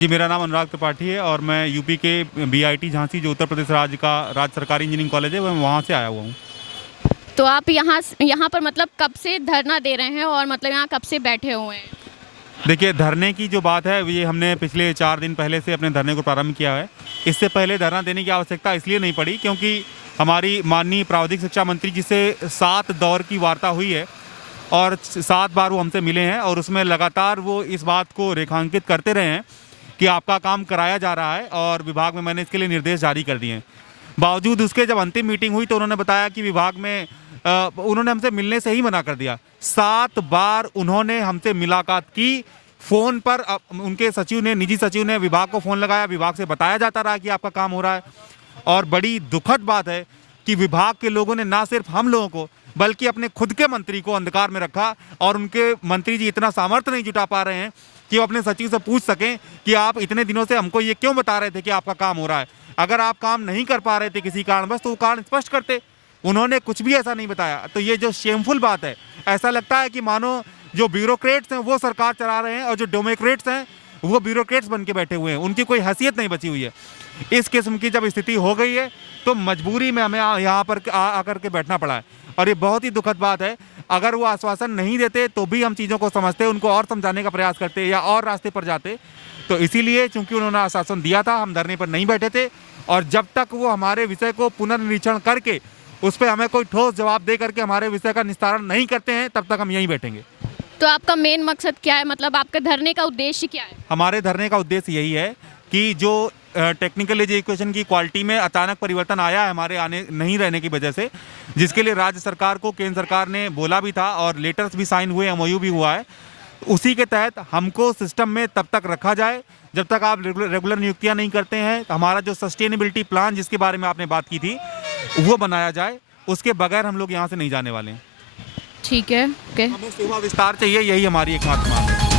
जी, मेरा नाम अनुराग त्रिपाठी है और मैं यूपी के बीआईटी झांसी, जो उत्तर प्रदेश राज्य का राज्य सरकारी इंजीनियरिंग कॉलेज है, मैं वहाँ से आया हुआ हूँ। तो आप यहाँ पर मतलब कब से धरना दे रहे हैं और मतलब यहाँ कब से बैठे हुए हैं? देखिए, धरने की जो बात है, ये हमने पिछले 4 दिन पहले से अपने धरने को प्रारंभ किया है। इससे पहले धरना देने की आवश्यकता इसलिए नहीं पड़ी क्योंकि हमारी माननीय प्राविधिक शिक्षा मंत्री जी से 7 दौर की वार्ता हुई है और 7 बार वो हमसे मिले हैं और उसमें लगातार वो इस बात को रेखांकित करते रहे हैं कि आपका काम कराया जा रहा है और विभाग में मैंने इसके लिए निर्देश जारी कर दिए हैं। बावजूद उसके जब अंतिम मीटिंग हुई तो उन्होंने बताया कि विभाग में उन्होंने हमसे मिलने से ही मना कर दिया। 7 बार उन्होंने हमसे मुलाकात की फ़ोन पर। उनके सचिव ने, निजी सचिव ने विभाग को फ़ोन लगाया, विभाग से बताया जाता रहा कि आपका काम हो रहा है। और बड़ी दुखद बात है कि विभाग के लोगों ने ना सिर्फ हम लोगों को बल्कि अपने खुद के मंत्री को अंधकार में रखा और उनके मंत्री जी इतना सामर्थ्य नहीं जुटा पा रहे हैं कि वो अपने सचिव से पूछ सकें कि आप इतने दिनों से हमको ये क्यों बता रहे थे कि आपका काम हो रहा है। अगर आप काम नहीं कर पा रहे थे किसी कारणवश तो वो कारण स्पष्ट करते। उन्होंने कुछ भी ऐसा नहीं बताया। तो ये जो शेमफुल बात है, ऐसा लगता है कि मानो जो ब्यूरोक्रेट्स हैं वो सरकार चला रहे हैं और जो डेमोक्रेट्स हैं वो ब्यूरोक्रेट्स बन के बैठे हुए हैं, उनकी कोई हैसियत नहीं बची हुई है। इस किस्म की जब स्थिति हो गई है तो मजबूरी में हमें यहाँ पर आकर के बैठना पड़ा है और ये बहुत ही दुखद बात है। अगर वो आश्वासन नहीं देते तो भी हम चीज़ों को समझते, उनको और समझाने का प्रयास करते या और रास्ते पर जाते। तो इसीलिए चूंकि उन्होंने आश्वासन दिया था, हम धरने पर नहीं बैठे थे और जब तक वो हमारे विषय को पुनर्निरीक्षण करके उस पर हमें कोई ठोस जवाब दे करके हमारे विषय का निस्तारण नहीं करते हैं, तब तक हम यहीं बैठेंगे। तो आपका मेन मकसद क्या है, मतलब आपका धरने का उद्देश्य क्या है? हमारे धरने का उद्देश्य यही है कि जो टेक्निकल एजुकेशन की क्वालिटी में अचानक परिवर्तन आया है हमारे आने नहीं रहने की वजह से, जिसके लिए राज्य सरकार को केंद्र सरकार ने बोला भी था और लेटर्स भी साइन हुए, एमओयू भी हुआ है। उसी के तहत हमको सिस्टम में तब तक रखा जाए जब तक आप रेगुलर नियुक्तियां नहीं करते हैं। हमारा जो सस्टेनेबिलिटी प्लान जिसके बारे में आपने बात की थी वो बनाया जाए, उसके बगैर हम लोग यहाँ से नहीं जाने वाले हैं। ठीक है, ओके। हमें सेवा विस्तार चाहिए, यही हमारी एकमात्र मांग है।